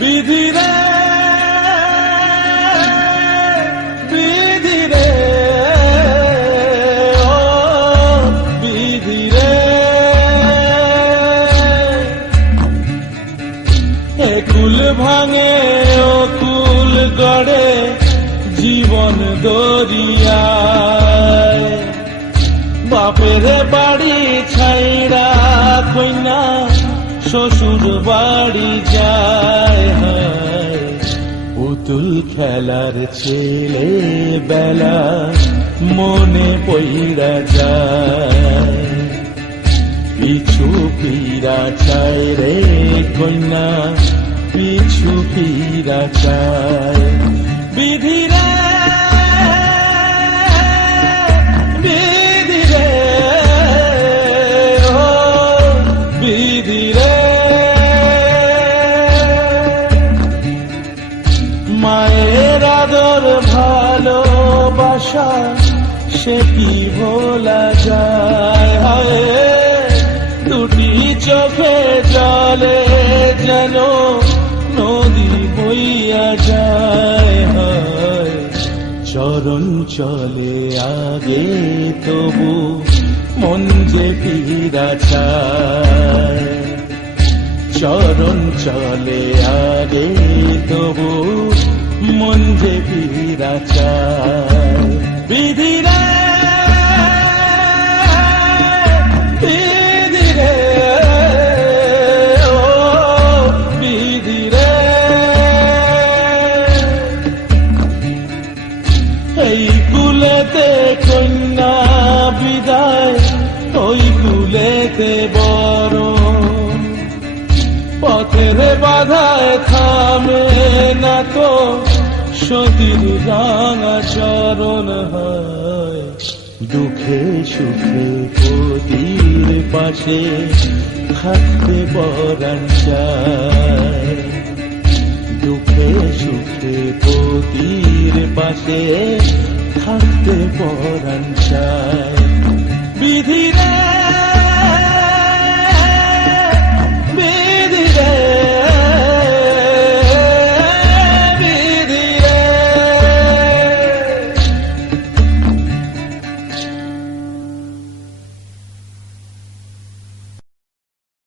বিধি রে বিধি রে ও বিধি রে এ কুল ভাঙে ও কুল গড়ে জীবন দরিয়ায় বাপের বাড়ি ছাইড়া কইনা শ্বশুর বাড়ি যায় পুতুল খেলার ছেলে বেলা মনে পইড়া যায় পিছু ফিরা চায় রে কন্যা পিছু ফিরা চায় বিধি রে বিধি রে ও বিধি রে মায়ের আদর ভালোবাসা সে কি ভোলা যায় হায় দুটি চোখে জলে যেন নদী বইয়া যায় হায় চরণ চলে আগে তবু মন যে ফিরা চায় চরণ চলে আগে তবু মন যে ফিরা চায় বিধি রে বিধি রে ও বিধি রে এই কুলেতে কন্যা বিদায় ওই কুলেতে বড় পথের বাধায় থামে না তো সতীর রাঙা চরণ হয় দুঃখে সুখে পতির পাশে থাকতে পরাণ চায় দুঃখে সুখে পতির পাশে থাকতে পরাণ চায় বিধি রে